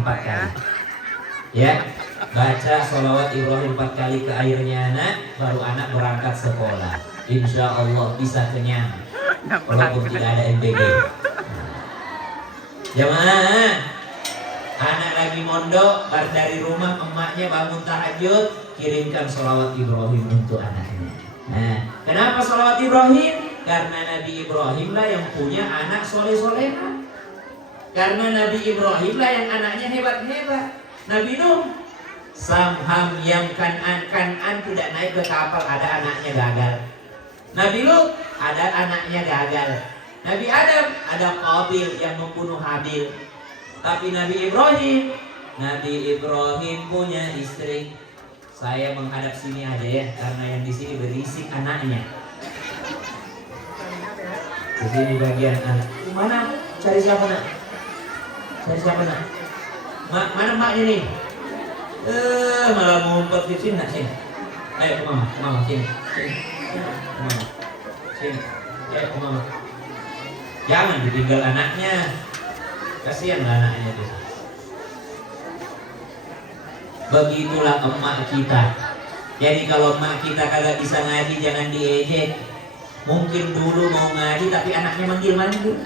4 kali. Ya, baca sholawat Ibrahim 4 kali ke airnya anak, baru anak berangkat sekolah. Insya Allah bisa kenyang, walaupun tidak ada MBG. Jamaah, anak lagi mondok, baru dari rumah emaknya bangun tahajud, kirimkan sholawat Ibrahim untuk anaknya. Nah, kenapa sholawat Ibrahim? Karena Nabi Ibrahim lah yang punya anak soleh-soleha. Karena Nabi Ibrahim lah yang anaknya hebat-hebat. Nabi Nuh, Samham yang Kan'an tidak naik ke kapal, ada anaknya gagal. Nabi Lut, ada anaknya gagal. Nabi Adam, ada Qabil yang membunuh Habil. Tapi Nabi Ibrahim punya istri. Saya menghadap sini aja ya, karena yang di sini berisik anaknya. Di sini bagian anak. Mana? Cari siapa nak? Cari siapa nak? Mana mak ini? Malah ngumpet di sini nak sini. Ayo ke mama sini. Mama. Sini. Ayo ke mama. Jangan ditinggal anaknya. Kasihan anaknya tuh. Begitulah emak kita. Jadi kalau emak kita kagak bisa ngaji, jangan diejek. Mungkin dulu mau ngaji tapi anaknya manggil-manggil.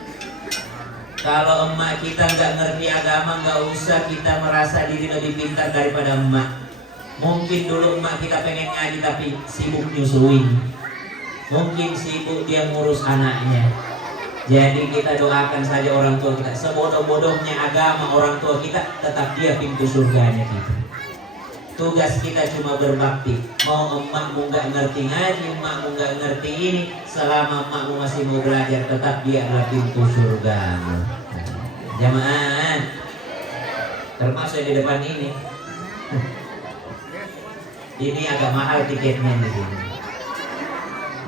Kalau emak kita nggak ngerti agama, nggak usah kita merasa diri lebih pintar daripada emak. Mungkin dulu emak kita pengen ngaji tapi sibuk nyusuin. Mungkin sibuk dia ngurus anaknya. Jadi kita doakan saja orang tua kita. Sebodoh-bodohnya agama orang tua kita, tetap dia pintu surganya kita. Tugas kita cuma berbakti. Mau emakmu nggak ngerti ngaji, emakmu nggak ngerti ini, selama emakmu masih mau belajar, tetap dia adalah pintu surga. Jamaah, termasuk di depan ini. Ini agak mahal tiketnya di sini.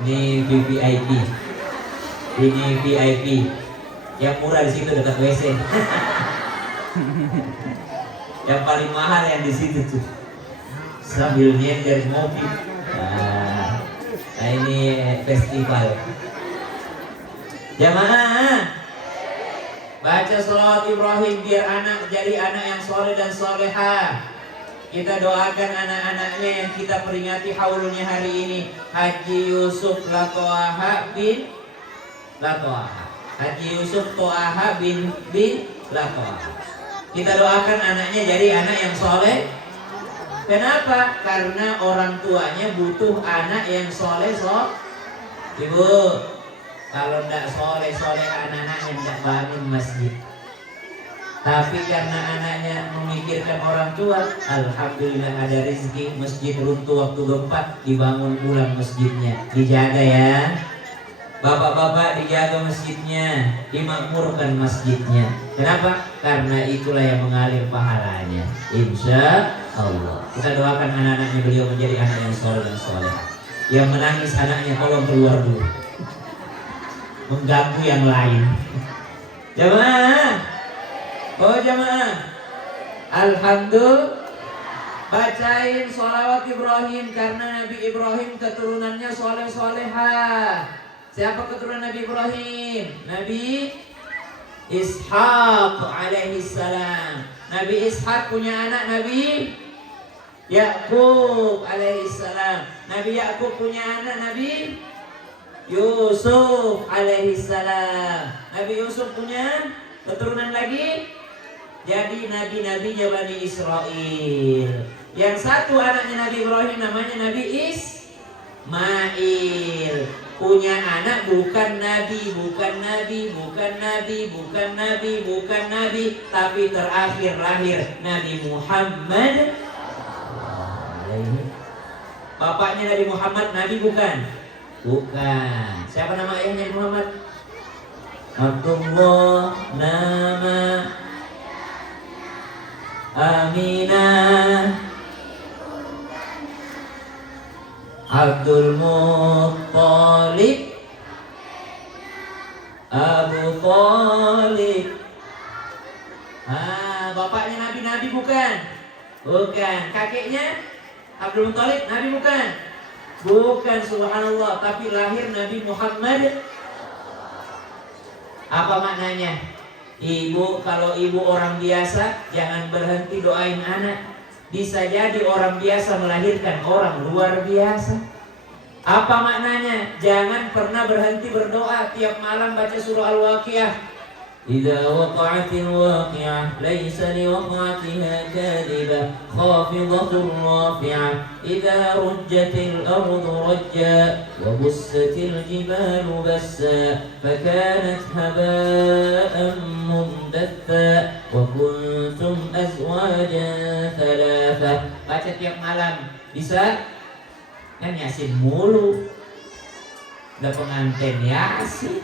Ini VIP. Ini VIP. Yang murah di situ dekat WC. Yang paling mahal yang di situ tuh. Sambil nyender mobil. Nah, ini festival. Jamaah, baca sholawat Ibrahim biar anak jadi anak yang soleh dan soleha. Kita doakan anak-anaknya yang kita peringati haulnya hari ini. Haji Yusuf Latoaha bin Latoaha. Haji Yusuf Toaha bin Latoaha. Kita doakan anaknya jadi anak yang soleh. Kenapa? Karena orang tuanya butuh anak yang soleh. Ibu, kalau tidak soleh anak-anaknya tidak bangun masjid. Tapi karena anaknya memikirkan orang tua, alhamdulillah ada rezeki, masjid runtuh waktu gempa, dibangun ulang masjidnya. Dijaga ya, bapak-bapak, dijaga masjidnya, dimakmurkan masjidnya. Kenapa? Karena itulah yang mengalir pahalanya, insya Allah. Kita doakan anak-anaknya beliau menjadi anak yang soleh dan soleh. Yang menangis anaknya tolong keluar dulu, mengganggu yang lain. Jamaah, oh jamaah, alhamdulillah. Bacain sholawat Ibrahim karena Nabi Ibrahim keturunannya soleh-soleha. Siapa keturunan Nabi Ibrahim? Nabi Ishaq alaihi salam. Nabi Ishaq punya anak Nabi Yakub alaihi salam. Nabi Yakub punya anak Nabi Yusuf alaihi salam. Nabi Yusuf punya keturunan lagi. Jadi nabi-nabinya Bani Israel. Yang satu anaknya Nabi Ibrahim namanya Nabi Ismail. Punya anak bukan nabi, tapi terakhir lahir Nabi Muhammad. Bapaknya Nabi Muhammad, nabi bukan? Bukan. Siapa nama ayahnya Muhammad? Abdullah, nama Aminah, Abdul Muttalib, Abu Thalib. Bapaknya nabi bukan? Bukan. Kakeknya Abdul Muttalib nabi bukan? Bukan, subhanallah. Tapi lahir Nabi Muhammad. Apa maknanya? Ibu, kalau ibu orang biasa, jangan berhenti doain anak. Bisa jadi orang biasa melahirkan orang luar biasa. Apa maknanya? Jangan pernah berhenti berdoa. Tiap malam baca surah Al-Waqiah. إذا وقعت الواقعة ليس لوقعتها كاذبة خافضة رافعة إذا رجت الأرض رجا وبست الجبال بسا فكانت هباء منبثا وكنتم أزواجا ثلاثة. Baca tiap malam. Bisa? Kan Yasin mulu. Udah pengantin Yasin,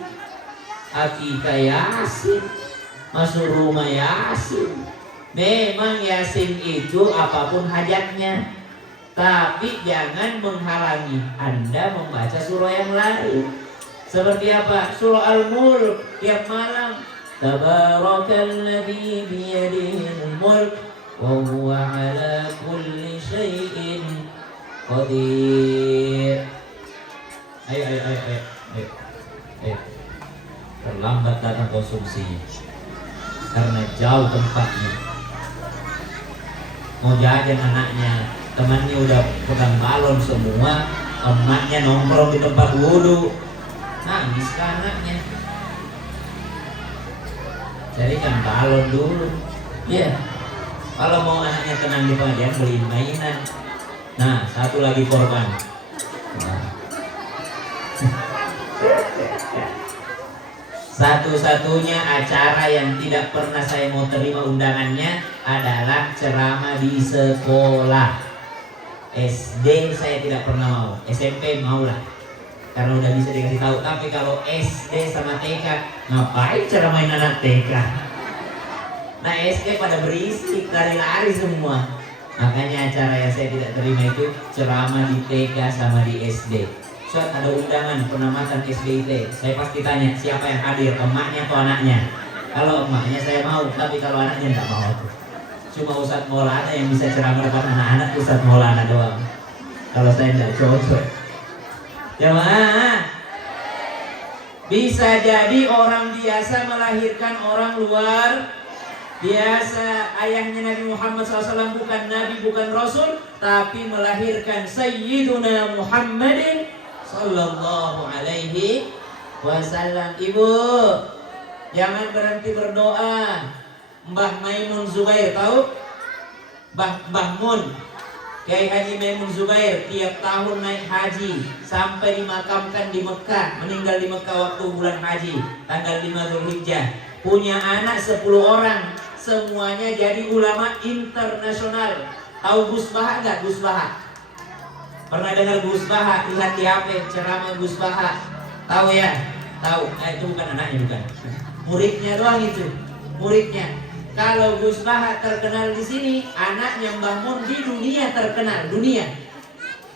akikah Yasin, masuk rumah Yasin. Memang Yasin itu apapun hajatnya, tapi jangan menghalangi Anda membaca surah yang lain. Seperti apa? Surah Al-Mulk tiap malam. Tabarakalladzi biyadihil mulk wa huwa ala kulli syai'in qadir. Ayo. Terlambat datang konsumsinya karena jauh tempatnya. Mau jajan anaknya, temannya udah pegang balon semua, emaknya nongkrong di tempat wudhu, nangis ke anaknya. Carikan balon dulu. Iya. Kalau mau anaknya tenang di pengajian, beliin mainan. Nah, satu lagi korban. Satu-satunya acara yang tidak pernah saya mau terima undangannya adalah ceramah di sekolah. SD saya tidak pernah mau, SMP mau lah, karena udah bisa dikasih tahu. Tapi kalau SD sama TK, ngapain ceramahin anak TK? Nah SD pada berisik, lari-lari semua. Makanya acara yang saya tidak terima itu ceramah di TK sama di SD. Saat ada undangan penamatan SBIT, saya pasti tanya siapa yang hadir, emaknya atau anaknya. Kalau emaknya saya mau, tapi kalau anaknya tidak mau. Cuma Ustadz Maulana yang bisa ceramah depan anak-anak, Ustadz Maulana doang. Kalau saya tidak cocok. Jemaah, bisa jadi orang biasa melahirkan orang luar biasa. Ayahnya Nabi Muhammad SAW bukan Nabi, bukan Rasul, tapi melahirkan Sayyiduna Muhammadin Sallallahu alaihi wasallam. Ibu, jangan berhenti berdoa. Mbah Maimun Zubair, tahu? Mbah Mun, Kiai Haji Maimun Zubair tiap tahun naik haji sampai dimakamkan di Mekah, meninggal di Mekah waktu bulan haji tanggal 5 Dzulhijjah. Punya anak 10 orang, semuanya jadi ulama internasional. Tahu Gus Baha enggak? Gus Baha. Pernah dengar Gus Baha? Lihat di HP ceramah Gus Baha. Tahu ya? Tahu. Itu bukan anaknya, bukan. Muridnya doang itu. Muridnya. Kalau Gus Baha terkenal di sini, anaknya Mbah Mun di dunia terkenal. Dunia.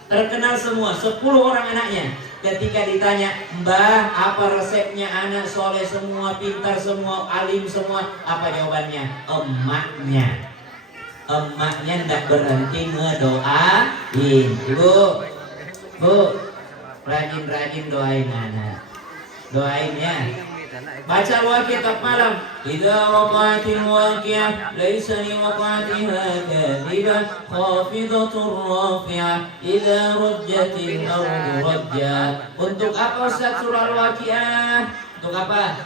Terkenal semua. 10 orang anaknya. Ketika ditanya, Mbah, apa resepnya anak soleh semua, pintar semua, alim semua? Apa jawabannya? Emaknya. Emaknya tidak berhenti ngedoain. Ibu, rajin-rajin doain anak. Doain ya. Baca Al-Waqiah tiap malam. Idza waqa'atil waqi'ah laisa liwaqa'atiha kadhibah khafidatur rafi'ah idza rujjatil ardu rajja. Untuk apa Ustaz surah Al-Waqiah? Untuk apa?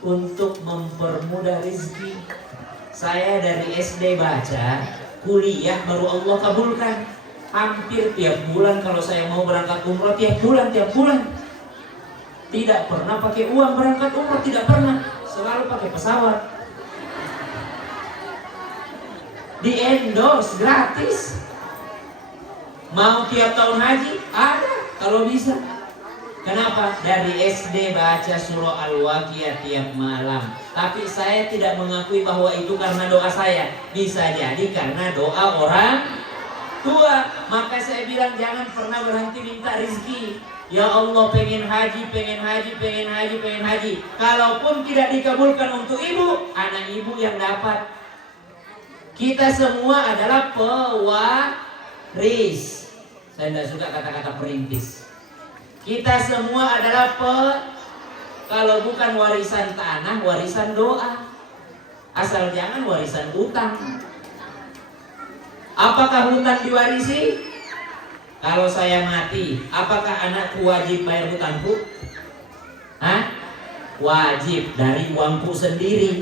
Untuk mempermudah rezeki. Saya dari SD baca, kuliah baru Allah kabulkan. Hampir tiap bulan kalau saya mau berangkat umroh, tiap bulan. Tidak pernah pakai uang berangkat umroh, tidak pernah. Selalu pakai pesawat. Di endorse gratis. Mau tiap tahun haji? Ada kalau bisa. Kenapa? Dari SD baca surah Al-Waqiah tiap malam. Tapi saya tidak mengakui bahwa itu karena doa saya. Bisa jadi karena doa orang tua. Maka saya bilang jangan pernah berhenti minta rezeki. Ya Allah, pengen haji. Kalaupun tidak dikabulkan untuk ibu, anak ibu yang dapat. Kita semua adalah pewaris. Saya tidak suka kata-kata perintis. Kita semua adalah kalau bukan warisan tanah, warisan doa. Asal jangan warisan utang. Apakah hutang diwarisi? Kalau saya mati, apakah anakku wajib bayar hutangku? Hah? Wajib dari uangku sendiri.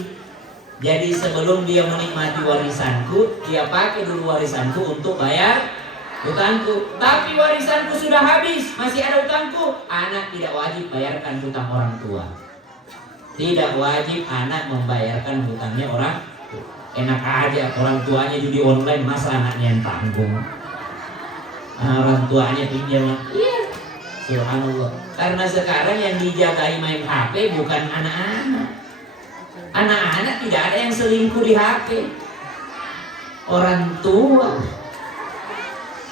Jadi sebelum dia menikmati warisanku, dia pakai dulu warisanku untuk bayar hutangku. Tapi warisanku sudah habis, masih ada hutangku. Anak tidak wajib bayarkan hutang orang tua. Tidak wajib anak membayarkan hutangnya orang tua. Enak aja orang tuanya judi online, masa anaknya yang tanggung. Orang tuanya pinjam. Iya. Subhanallah. Karena sekarang yang dijagai main HP bukan anak-anak. Anak-anak tidak ada yang selingkuh di HP. Orang tua.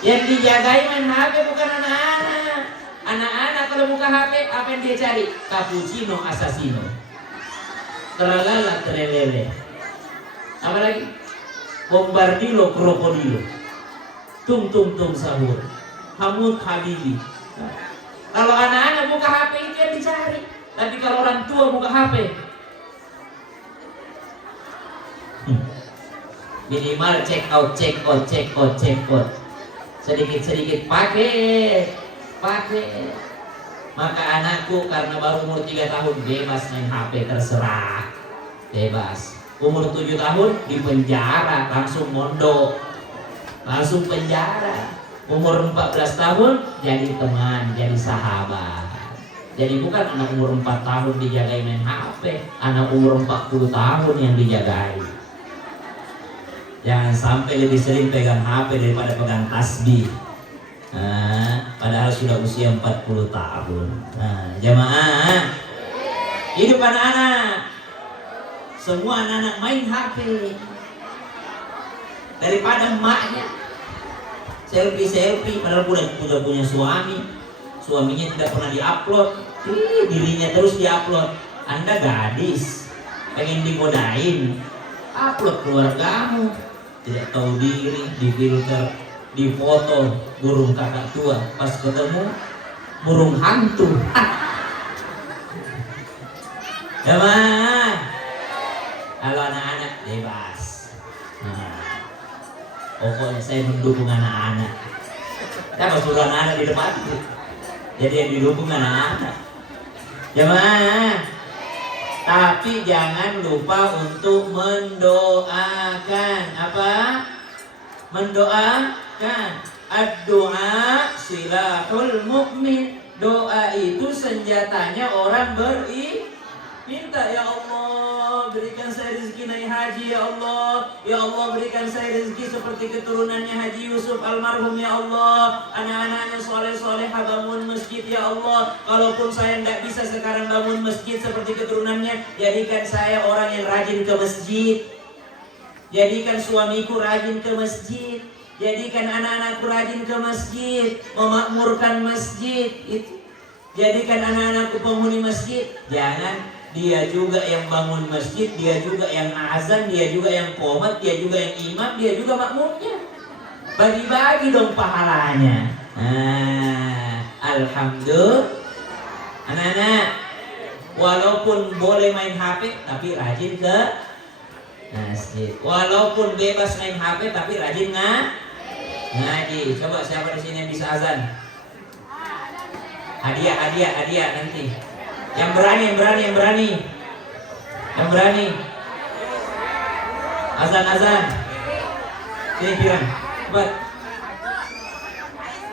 Yang dijagai main HP bukan anak-anak. Anak-anak kalau buka HP, apa yang dia cari? Cappuccino assassino. Terlala terlele. Apa lagi? Bombardilo krokodilo. Tung tung tung sahur. Hamud habibi. Nah, kalau anak-anak buka HP itu yang dicari. Tapi kalau orang tua buka HP, minimal check out. Sedikit-sedikit pakai. Maka anakku karena baru umur 3 tahun bebas main HP, terserah. Bebas. Umur 7 tahun di penjara, langsung mondok. Langsung penjara. Umur 14 tahun jadi teman, jadi sahabat. Jadi bukan anak umur 4 tahun dijagai main HP, anak umur 40 tahun yang dijagai. Jangan sampai lebih sering pegang HP daripada pegang tasbih. Nah, padahal sudah usia 40 tahun. Nah, jamaah, hidup anak-anak. Semua anak-anak main HP daripada emaknya. Selfie, padahal udah punya suami. Suaminya tidak pernah diupload, dirinya terus diupload. Anda gadis, pengen digodain, upload keluargamu. Tidak tahu diri, difilter, difoto burung kakak tua, pas ketemu burung hantu. Teman, kalau anak-anak bebas. Nah, pokoknya saya mendukung anak-anak. Saya suruh anak-anak di depan, jadi yang didukung anak-anak. Jemaah, tapi jangan lupa untuk mendoakan. Apa? Mendoakan. Ad-doa silahul mu'min. Doa itu senjatanya orang beriman. Minta, ya Allah berikan saya rezeki naik haji, ya Allah. Ya Allah berikan saya rezeki seperti keturunannya Haji Yusuf almarhum, ya Allah. Anak-anaknya soleh-soleh bangun masjid, ya Allah. Kalaupun saya tidak bisa sekarang bangun masjid seperti keturunannya, jadikan saya orang yang rajin ke masjid. Jadikan suamiku rajin ke masjid. Jadikan anak-anakku rajin ke masjid, memakmurkan masjid. Itu. Jadikan anak-anakku penghuni masjid. Jangan dia juga yang bangun masjid, dia juga yang azan, dia juga yang qomat, dia juga yang imam, dia juga makmumnya. Bagi-bagi dong pahalanya. Alhamdulillah. Anak-anak, walaupun boleh main HP, tapi rajin ke masjid. Walaupun bebas main HP, tapi rajin ngaji. Coba siapa di sini yang bisa azan? Hadiah nanti. Yang berani. Azan. Sini Piran,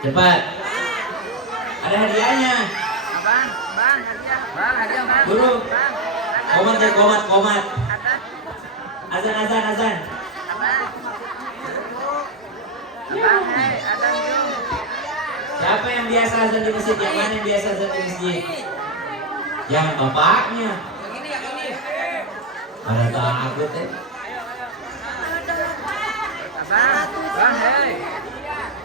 cepat. Ada hadiahnya. Bang, hadiah, Bang. Dulu. Komat. Azan. Abang, hey, azan dulu. Siapa yang biasa azan di masjid? Yang mana yang biasa azan di masjid? Jangan bapaknya. Yang ini. Ada takut ya. Abang, hey.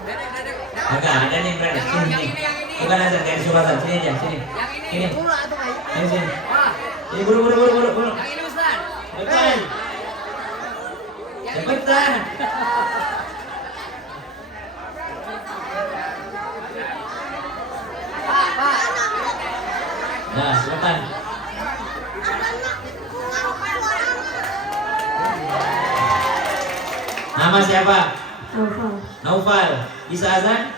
Dedek. Agak ada nih berani. Sini. Bukan azan, kayak disuruh azan. Sini aja, sini. Sini. Sini. Ini buru. Yang ini Ustaz. Cepetan. Pak. Nah, silakan. Nama siapa? Naufal. Naufal. Bisa azan?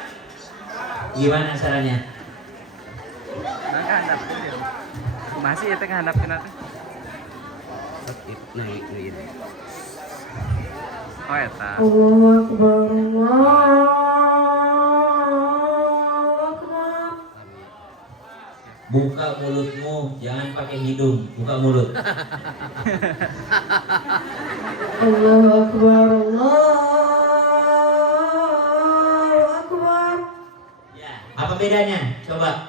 Gimana caranya? Nah, handap dia. Masih ya teh handap kena teh. Nah, ini. Oh, eta. Allahu Akbar. Allahu Akbar. Buka mulutmu, jangan pakai hidung. Buka mulut. Allahu Akbar. Allahu Akbar. Ya. Apa bedanya? Coba.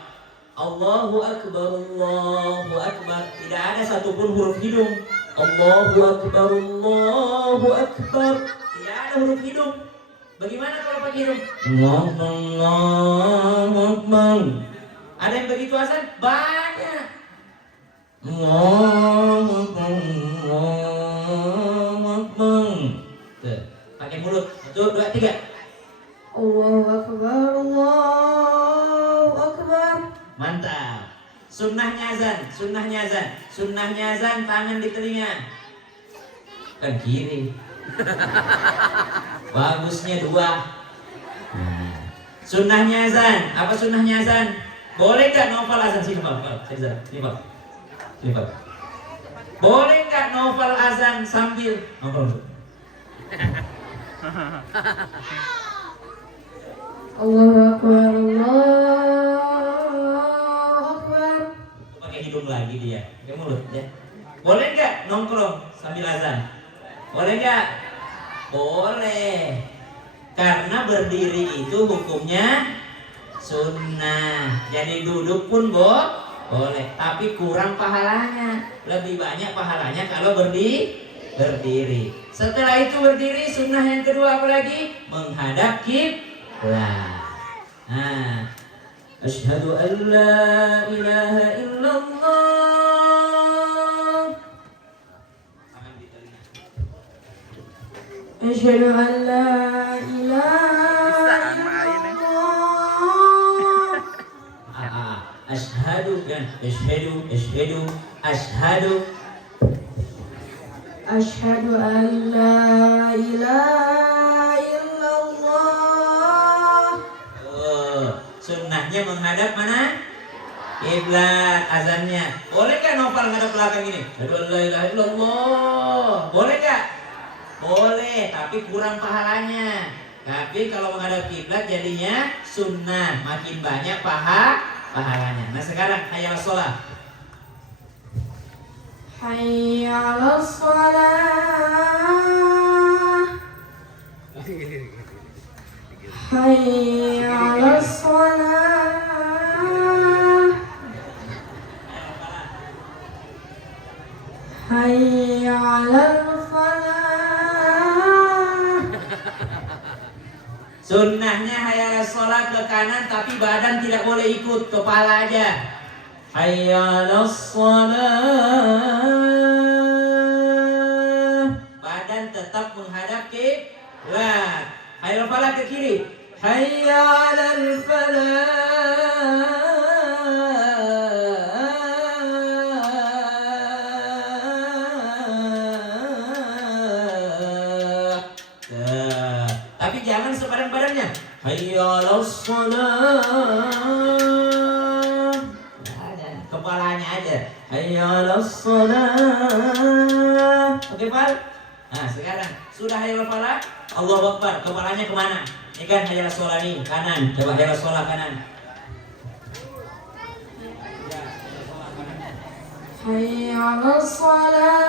Allahu Akbar, Allahu Akbar. Tidak ada satupun huruf hidung. Allahu Akbar, Allahu Akbar. Tidak ada huruf hidung. Bagaimana kalau pakai hidung? Allahu Akbar. Ada yang begitu azan? Banyak. Allahu Akbar, Allahu Akbar. Tuh, pakai mulut. 1, 2, 3. Allahu Akbar. Allahu Akbar. Mantap. Sunnahnya azan, sunnahnya azan, sunnahnya azan, tangan di telinga. Kan kiri. Bagusnya 2. Sunnahnya azan, apa sunnahnya azan? Boleh nggak Naufal azan? Sini Pak, sini Pak, sini Pak. Boleh nggak Naufal azan sambil Naufal? Allahu Akbar. Allahu Akbar. Pakai hidung lagi dia, pakai mulut ya. Boleh nggak nongkrong sambil azan? Boleh nggak? Boleh. Karena berdiri itu hukumnya sunnah. Jadi duduk pun boleh, tapi kurang pahalanya. Lebih banyak pahalanya kalau berdiri. Setelah itu berdiri, sunnah yang kedua apa lagi? Menghadap kiblat. Nah, asyhadu an la ilaha illallah. Asyhadu an la ilaha illallah. Asyhadu kan? Asyhadu. Asyhadu an la ilaha illallah. Sunnahnya menghadap mana? Kiblat azannya. Boleh nggak Naufal ngadap belakang ini? Asyhadu an la ilaha illallah. Boleh nggak? Boleh, tapi kurang pahalanya. Tapi kalau menghadap kiblat jadinya sunnah, makin banyak pahalanya. Nah sekarang hayya sholat. Hayya 'alas shalah. Hayya 'alas shalah. Hayya 'alal falah. Sunnahnya hayya sholat ke kanan, tapi badan tidak boleh ikut, kepala aja. Hayya 'alas shalah. Badan tetap menghadap kiblat. Hayya falah ke kiri. Hayya 'alal falah. Tapi jangan sepadan-padannya. Hayya 'alas shalah. Kepalanya aja. Hayya 'alas shalah. Oke, Pak? Nah, sekarang sudah hayya falah, Allahu Akbar. Kepalanya kemana? Ini kan hayya shalah nih, kanan. Coba hayya shalah kanan. Hayya 'alas shalah.